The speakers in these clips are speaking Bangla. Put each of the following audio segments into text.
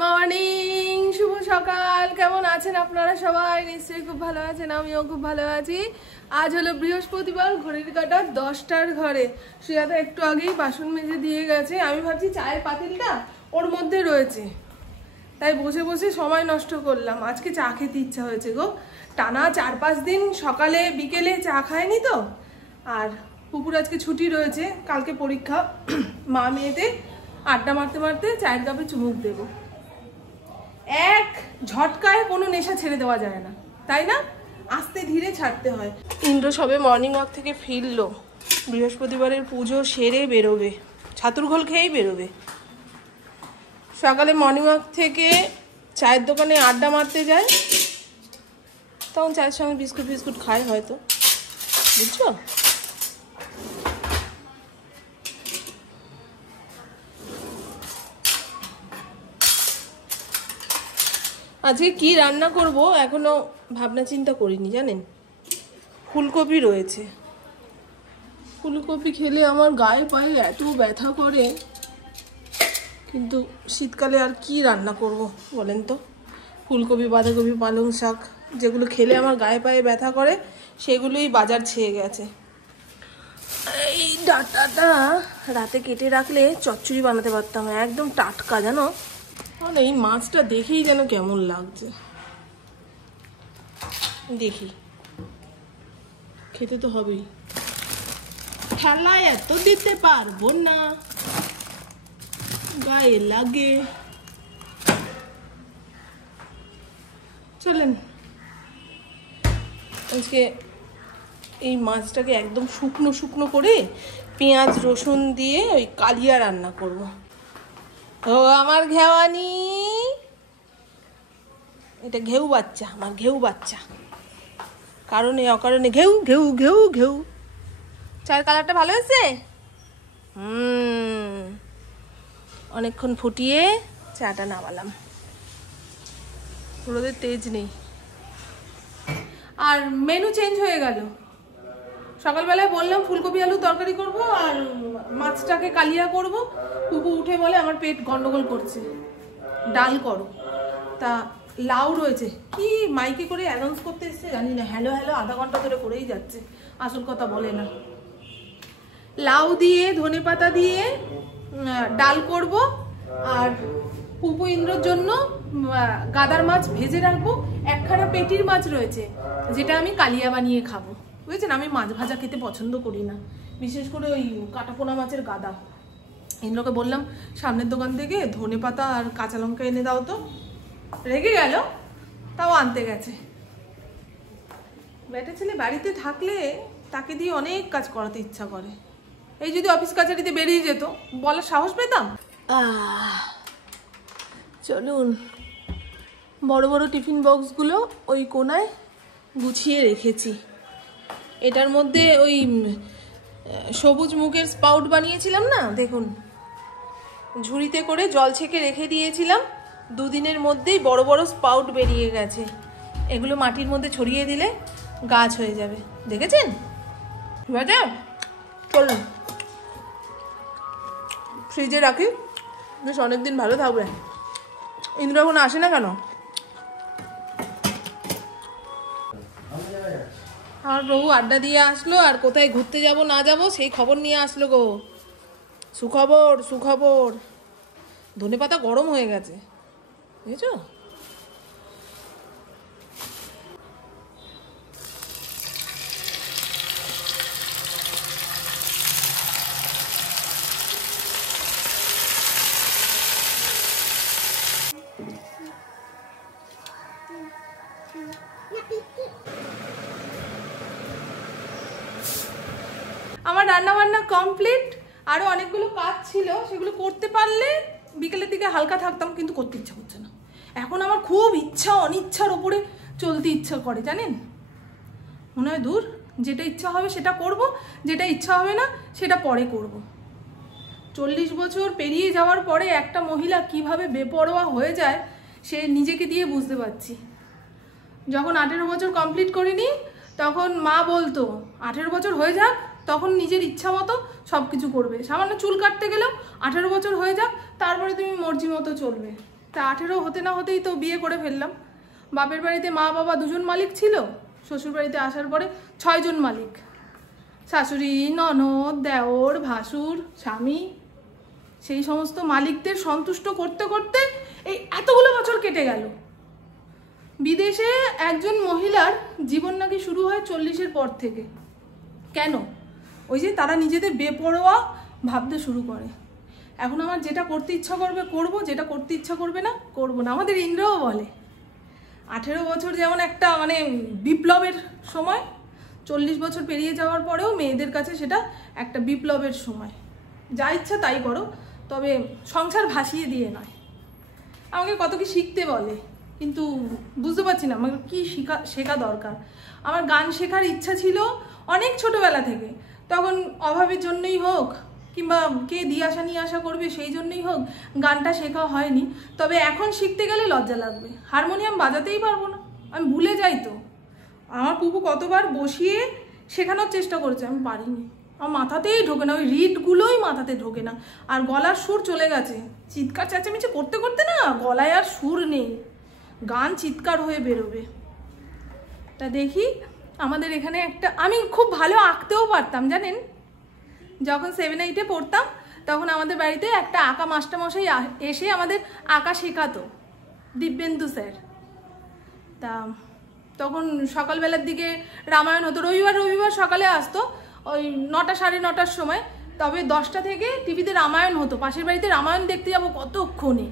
মর্নিং, শুভ সকাল। কেমন আছেন আপনারা সবাই? নিশ্চয়ই খুব ভালো আছেন, আমিও খুব ভালো আছি। আজ হলো বৃহস্পতিবার, ঘড়ির কাঁটা 10টার ঘরে। শ্রেয়াদা একটু আগেই বাসন মেজে দিয়ে গেছে। আমি ভাবছি চায়ের পাতিলটা ওর মধ্যে রয়েছে, তাই বসে বসে সময় নষ্ট করলাম। আজকে চা খেতে ইচ্ছা হয়েছে গো। টানা 4-5 দিন সকালে বিকেলে চা খায়নি তো। আর পুকুর আজকে ছুটি রয়েছে, কালকে পরীক্ষা। মা মেয়েতে আড্ডা মারতে মারতে চায়ের কাপে চুমুক দেবো। এক ঝটকায় কোনো নেশা ছেড়ে দেওয়া যায় না, তাই না? আস্তে ধীরে ছাড়তে হয়। ইন্দ্র সবে মর্নিং ওয়াক থেকে ফিরলো। বৃহস্পতিবারের পুজো সেরে বেরোবে, ছাতুর ঘোল খেয়েই বেরোবে। সকালে মর্নিং ওয়াক থেকে চায়ের দোকানে আড্ডা মারতে যায়, তখন চায়ের সঙ্গে বিস্কুট ফিস্কুট খায় হয়তো, বুঝছো? আজকে কি রান্না করব এখনো ভাবনা চিন্তা করিনি, জানেন। ফুলকপি রয়েছে। ফুলকপি খেলে আমার গায়ে পায়ে এত ব্যথা করে, কিন্তু শীতকালে আর কি রান্না করব বলেন তো? ফুলকপি, বাঁধাকপি, পালং শাক, যেগুলো খেলে আমার গায়ে পায়ে ব্যথা করে সেগুলোই বাজার ছেয়ে গেছে। এই ডাঁটাটা রাতে কেটে রাখলে চচ্চড়ি বানাতে পারতাম, একদম টাটকা, জানো। আর এই মাছটা দেখেই যেন কেমন লাগছে। দেখি, খেতে তো হবেই। ঠেলায় এত দিতে পারবো না, গায়ে লাগে। চলেন আজকে এই মাছটাকে একদম শুকনো শুকনো করে পেঁয়াজ রসুন দিয়ে ওই কালিয়া রান্না করব। ও আমার ঘেওয়ানি, এটা ঘেউ বাচ্চা, আমার ঘেউ বাচ্চা। কারণে অকারণে ঘেউ ঘেউ ঘেউ ঘেউ। চায়ের কালারটা ভালো হয়েছে। অনেকক্ষণ ফুটিয়ে চাটা নামালাম। রোদের তেজ নেই। আর মেনু চেঞ্জ হয়ে গেল। সকালবেলায় বললাম ফুলকপি আলু তরকারি করব আর মাছটাকে কালিয়া করব। কুকু উঠে বলে আমার পেট গন্ডগোল করছে, ডাল করো। তা লাউ রয়েছে, কি মাইকে করে অ্যানাউন্স করতে এসছে জানি না। হ্যালো হ্যালো আধা ঘন্টা ধরে করেই যাচ্ছে, আসল কথা বলে না। লাউ দিয়ে ধনেপাতা দিয়ে ডাল করব। আর পুপু ইন্দ্রর জন্য গাদার মাছ ভেজে রাখবো। একখানা পেটির মাছ রয়েছে, যেটা আমি কালিয়া বানিয়ে খাবো, বুঝেছেন। আমি মাছ ভাজা খেতে পছন্দ করি না, বিশেষ করে ওই কাটাপোনা মাছের গাদা। ইন্দ্রকে বললাম সামনের দোকান থেকে ধনেপাতা আর কাঁচা লঙ্কা এনে দাও তো। রেগে গেল, তাও আনতে গেছে। বেটা ছেলে বাড়িতে থাকলে তাকে দিয়ে অনেক কাজ করাতে ইচ্ছা করে। এই যদি অফিস কাছারিতে বেরিয়ে যেত, বলার সাহস পেতাম। চলুন, বড় বড় টিফিন বক্সগুলো ওই কোনায় গুছিয়ে রেখেছি। এটার মধ্যে ওই সবুজ মুগের স্পাউট বানিয়েছিলাম না, দেখুন, ঝুড়িতে করে জল ছেঁকে রেখে দিয়েছিলাম। 2 দিনের মধ্যেই বড় বড় স্পাউট বেরিয়ে গেছে। এগুলো মাটির মধ্যে ছড়িয়ে দিলে গাছ হয়ে যাবে, দেখেছেন? ঠিক আছে, চলুন ফ্রিজে রাখি, বেশ অনেকদিন ভালো থাকবে। ইন্দ্র এখন আসে না কেন? আমার প্রভু আড্ডা দিয়ে আসলো, আর কোথায় ঘুরতে যাব না যাব সেই খবর নিয়ে আসলো গো। সুখবর সুখবর, ধনেপাতা গরম হয়ে গেছে, বুঝেছো? আমার রান্না বান্না কমপ্লিট। আরো অনেকগুলো কাজ ছিল, সেগুলো করতে পারলে বিকেলের দিকে হালকা থাকতাম, কিন্তু করতে ইচ্ছা হচ্ছে না এখন। আমার খুব ইচ্ছা অনিচ্ছার ওপরে চলতে ইচ্ছা করে, জানেন। মনে হয় দূর, যেটা ইচ্ছা হবে সেটা করব, যেটা ইচ্ছা হবে না সেটা পরে করব। 40 বছর পেরিয়ে যাওয়ার পরে একটা মহিলা কিভাবে বেপরোয়া হয়ে যায় সে নিজেকে দিয়ে বুঝতে পারছি। যখন 18 বছর কমপ্লিট করিনি তখন মা বলতো 18 বছর হয়ে যাক, তখন নিজের ইচ্ছা মতো সব কিছু করবে। সামান্য চুল কাটতে গেলেও 18 বছর হয়ে যাক, তারপরে তুমি মর্জি মতো চলবে। তা 18 হতে না হতেই তো বিয়ে করে ফেললাম। বাপের বাড়িতে মা বাবা দুজন মালিক ছিল, শ্বশুর বাড়িতে আসার পরে 6 জন মালিক, শাশুড়ি, ননদ, দেওর, ভাসুর, স্বামী। সেই সমস্ত মালিকদের সন্তুষ্ট করতে করতে এই এতগুলো বছর কেটে গেল। বিদেশে একজন মহিলার জীবন নাকি শুরু হয় 40-এর পর থেকে। কেন? ওই যে তারা নিজেদের বেপরোয়া ভাবতে শুরু করে। এখন আমার যেটা করতে ইচ্ছা করবে করব, যেটা করতে ইচ্ছা করবে না করব না। আমাদের ইন্দ্রও বলে 18 বছর যেমন একটা মানে বিপ্লবের সময়, 40 বছর পেরিয়ে যাওয়ার পরেও মেয়েদের কাছে সেটা একটা বিপ্লবের সময়। যা ইচ্ছা তাই করো, তবে সংসার ভাসিয়ে দিয়ে নয়। আমাকে কত কি শিখতে বলে, কিন্তু বুঝতে পারছি না আমাকে কী শেখা দরকার। আমার গান শেখার ইচ্ছা ছিল অনেক ছোটোবেলা থেকে, তখন অভাবের জন্যই হোক কিংবা কে দিয়ে আসা নিয়ে আসা করবে সেই জন্যই হোক গানটা শেখা হয়নি। তবে এখন শিখতে গেলে লজ্জা লাগবে, হারমোনিয়াম বাজাতেই পারবো না, আমি ভুলে যাই তো। আমার পুপু কতবার বসিয়ে শেখানোর চেষ্টা করেছে, আমি পারিনি, আমার মাথাতেই ঢোকে না, ওই রিডগুলোই মাথাতে ঢোকে না। আর গলার সুর চলে গেছে, চিৎকার চেঁচামেচি করতে করতে না গলায় আর সুর নেই, গান চিৎকার হয়ে বেরোবে। তা দেখি আমাদের এখানে একটা, আমি খুব ভালো আঁকতেও পারতাম জানেন। যখন 7-8-এ পড়তাম তখন আমাদের বাড়িতে একটা আঁকা মাস্টারমশাই এসে আমাদের আঁকা শেখাতো, দিব্যেন্দু স্যার। তা তখন সকালবেলার দিকে রামায়ণ হতো, রবিবার সকালে আসতো ওই 9টা 9:30-র সময়। তবে 10টা থেকে টিভিতে রামায়ণ হতো, পাশের বাড়িতে রামায়ণ দেখতে যাবো কতক্ষণে।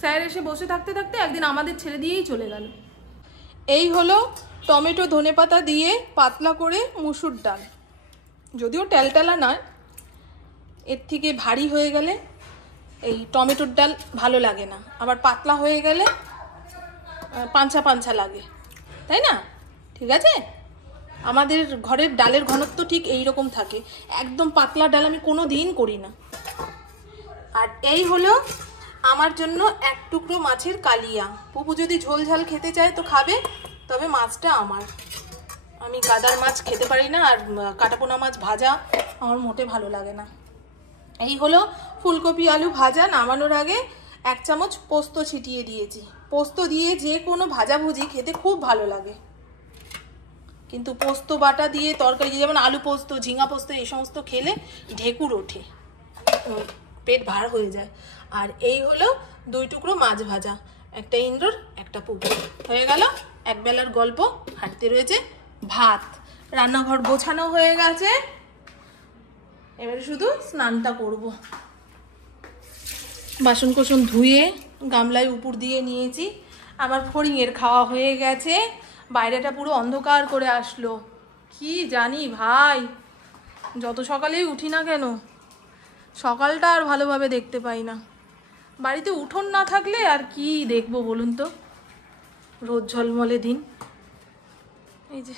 স্যার এসে বসে থাকতে থাকতে একদিন আমাদের ছেড়ে দিয়েই চলে গেল। এই হলো টমেটো ধনেপাতা দিয়ে পাতলা করে মুসুর ডাল। যদিও টেলটেলা নয়, এর থেকে ভারী হয়ে গেলে এই টমেটোর ডাল ভালো লাগে না, আবার পাতলা হয়ে গেলে পাঞ্ছা পাঞ্ছা লাগে, তাই না? ঠিক আছে, আমাদের ঘরের ডালের ঘনত্ব ঠিক এই রকম থাকে, একদম পাতলা ডাল আমি কোনো দিন করি না। আর এই হলো আমার জন্য 1 টুকরো মাছের কালিয়া। পুপু যদি ঝোল ঝাল খেতে চায় তো খাবে, তবে মাছটা আমার। আমি গাদার মাছ খেতে পারি না, আর কাটাপোনা মাছ ভাজা আমার মোটে ভালো লাগে না। এই হলো ফুলকপি আলু ভাজা। নামানোর আগে 1 চামচ পোস্ত ছিটিয়ে দিয়েছি। পোস্ত দিয়ে যে কোনো ভাজাভুজি খেতে খুব ভালো লাগে, কিন্তু পোস্ত বাটা দিয়ে তরকারি, যেমন আলু পোস্ত, ঝিঙা পোস্ত, এই সমস্ত খেলে ঢেকুর ওঠে, পেট ভার হয়ে যায়। আর এই হলো 2 টুকরো মাছ ভাজা, একটা ইন্দ্রর একটা পুকুর। হয়ে গেল এক বেলার গল্প, হাঁটতে রয়েছে ভাত। রান্নাঘর গোছানো হয়ে গেছে, এবারে শুধু স্নানটা করব। বাসন কোসন ধুয়ে গামলায় উপর দিয়ে নিয়েছি। আমার ফড়িংয়ের খাওয়া হয়ে গেছে, বাইরেটা পুরো অন্ধকার করে আসলো। কি জানি ভাই, যত সকালেই উঠি না কেন সকালটা আর ভালোভাবে দেখতে পাই না। বাড়িতে উঠোন না থাকলে আর কি দেখবো বলুন তো, রোদ ঝলমলে দিন। এই যে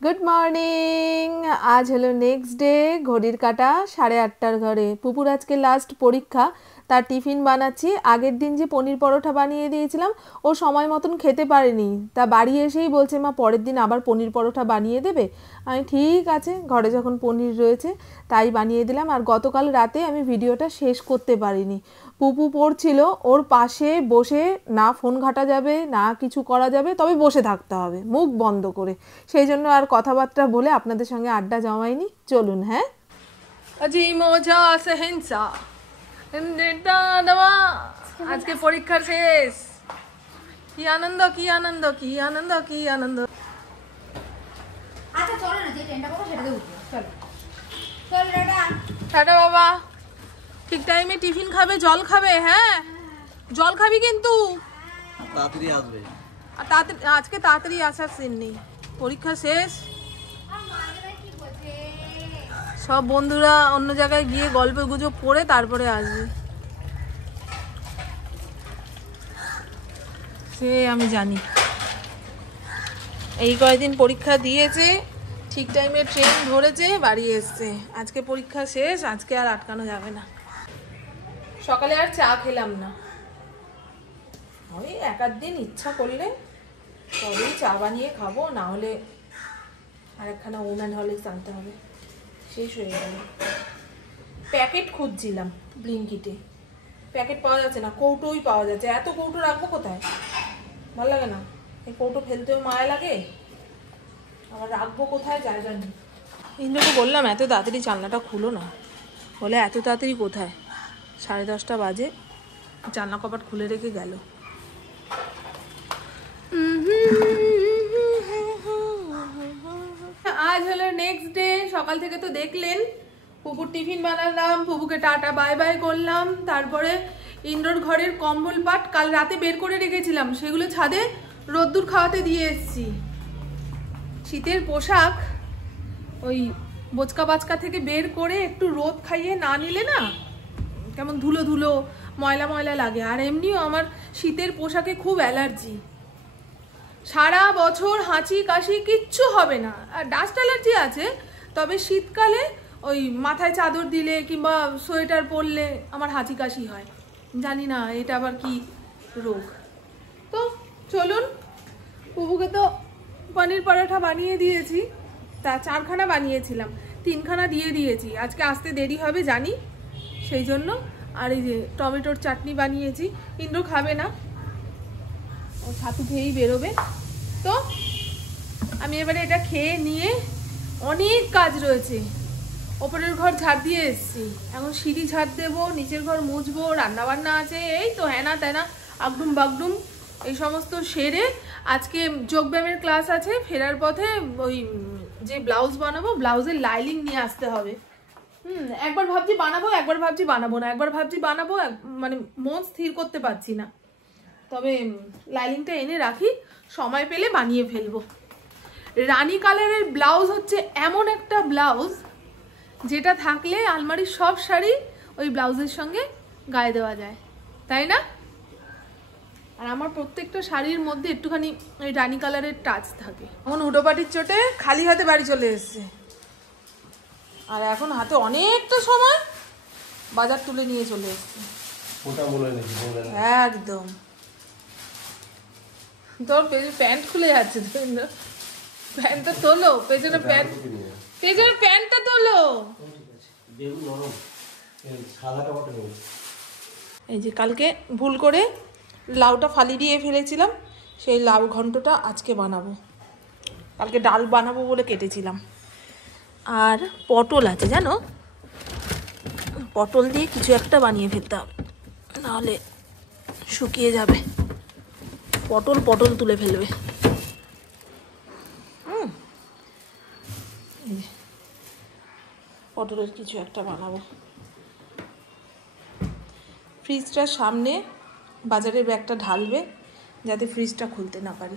গুড মর্নিং। আজ হলো নেক্সট ডে, ঘড়ির কাঁটা 8:30 ঘরে। পুপুর আজকে লাস্ট পরীক্ষা, তার টিফিন বানাচ্ছি। আগের দিন যে পনির পরোটা বানিয়ে দিয়েছিলাম ও সময় মতন খেতে পারেনি, তা বাড়ি এসেই বলছে মা পরের দিন আবার পনির পরোটা বানিয়ে দেবে। আমি ঠিক আছে, ঘরে যখন পনির রয়েছে তাই বানিয়ে দিলাম। আর গতকাল রাতে আমি ভিডিওটা শেষ করতে পারিনি, পুপু পড়ছিল, ওর পাশে বসে না ফোন ঘাটা যাবে না কিছু করা যাবে, তবে বসে থাকতে হবে মুখ বন্ধ করে। সেই জন্য আর কথাবার্তা বলে আপনাদের সঙ্গে আড্ডা জমাইনি। চলুন। হ্যাঁ, আজি মজা সেহেনসা আজকে পরীক্ষা শেষ। কি আনন্দ, কি আনন্দ, কি আনন্দ, কি আনন্দ। আচ্ছা চলো না, যে ট্রেনটা পাবো সেটাতে উঠবো। চলো চল টাটা। টাটা বাবা। ঠিক টাইমে টিফিন খাবে, জল খাবে। হ্যাঁ, জল খাবি কিন্তু তাড়াতাড়ি আসবে। আর তাড়াতাড়ি, আজকে তাড়াতাড়ি আসার সিন নেই, পরীক্ষা শেষ। সব বন্ধুরা অন্য জায়গায় গিয়ে গল্প গুজব করে তারপরে আসবে, সে আমি জানি। এই কয়েকদিন পরীক্ষা দিয়েছে, ঠিক টাইমে ট্রেন ধরেছে, বাড়ি এসছে। আজকে পরীক্ষা শেষ, আজকে আর আটকানো যাবে না। সকালে আর চা খেলাম না, ওই 1-8 দিন ইচ্ছা করলে তবেই চা বানিয়ে খাবো, না হলে আরেকখানা ওম্যান হরলিক্স আনতে হবে, শেষ হয়ে গেল। প্যাকেট খুঁজছিলাম ব্লিঙ্কিটে, প্যাকেট পাওয়া যাচ্ছে না, কৌটোই পাওয়া যাচ্ছে। এত কৌটো রাখবো কোথায়, ভালো লাগে না। এই কৌটো ফেলতেও মায়া লাগে, আবার রাখবো কোথায় জায়গা নেই। ইন্দ্রকে বললাম এত তাড়াতাড়ি জানলাটা খুলো না, বলে এত তাড়াতাড়ি কোথায়, 10:30 বাজে, জানলা কপাট খুলে রেখে গেল। আজ হলো নেক্সট ডে। সকাল থেকে তো দেখলেন পুপুর টিফিন বানালাম, পুপুকে টাটা বাই বাই করলাম, তারপরে ইন্দ্রর ঘরের কম্বল পাট কাল রাতে বের করে রেখেছিলাম, সেগুলো ছাদে রোদ্দুর খাওয়াতে দিয়ে এসছি। শীতের পোশাক ওই বোচকা বাচকা থেকে বের করে একটু রোদ খাইয়ে না নিলে না কেমন ধুলো ধুলো ময়লা ময়লা লাগে। আর এমনিও আমার শীতের পোশাকে খুব অ্যালার্জি, সারা বছর হাঁচি কাশি কিচ্ছু হবে না, আর ডাস্ট অ্যালার্জি আছে, তবে শীতকালে ওই মাথায় চাদর দিলে কিংবা সোয়েটার পরলে আমার হাঁচি কাশি হয়, জানি না এটা আবার কি রোগ। তো চলুন, পুপুকে তো পনির পরোটা বানিয়ে দিয়েছি, তা 4খানা বানিয়েছিলাম, 3খানা দিয়ে দিয়েছি, আজকে আসতে দেরি হবে জানি সেই জন্য। আর এই যে টমেটোর চাটনি বানিয়েছি, ইন্দ্র খাবে না, ও ছাতু খেয়েই বেরোবে। তো আমি এবারে এটা খেয়ে নিয়ে, অনেক কাজ রয়েছে, ওপরের ঘর ঝাড় দিয়ে এসেছি, এখন সিঁড়ি ঝাড় দেবো, নিচের ঘর মুছবো, রান্নাবান্না আছে, এই তো হ্যানা ত্যানা আগডুম বাগডুম এই সমস্ত সেরে আজকে যোগব্যায়ামের ক্লাস আছে, ফেরার পথে ওই যে ব্লাউজ বানাবো ব্লাউজের লাইলিং নিয়ে আসতে হবে। একবার ভাবছি বানাবো, একবার ভাবছি বানাবো না, একবার ভাবছি বানাবো, মানে মন স্থির করতে পারছি না। তবে লাইলিংটা এনে রাখি, সময় পেলে বানিয়ে ফেলবো। রানী কালারের ব্লাউজ হচ্ছে এমন একটা ব্লাউজ যেটা থাকলে আলমারির সব শাড়ি ওই ব্লাউজের সঙ্গে গায়ে দেওয়া যায়, তাই না? আর আমার প্রত্যেকটা শাড়ির মধ্যে একটুখানি ওই রানী কালারের টাচ থাকে। এখন হুটোপাটির চোটে খালি হাতে বাড়ি চলে এসছে, আর এখন হাতে অনেকটা সময় বাজার তুলে নিয়ে চলে এসছে একদম। তোর প্যান্ট খুলে যাচ্ছে, প্যান্টটা তোলো, পেছনে প্যান্টটা তোলো। এই যে কালকে ভুল করে লাউটা ফালি দিয়ে ফেলেছিলাম, সেই লাউ ঘন্টটা আজকে বানাবো, কালকে ডাল বানাবো বলে কেটেছিলাম। আর পটল আছে জানো, পটল দিয়ে কিছু একটা বানিয়ে ফেলতে হবে, নাহলে শুকিয়ে যাবে, পটল তুলে ফেলবে। পটলের কিছু একটা বানাবো। ফ্রিজটার সামনে বাজারের ব্যাগটা ঢালবে যাতে ফ্রিজটা খুলতে না পারি।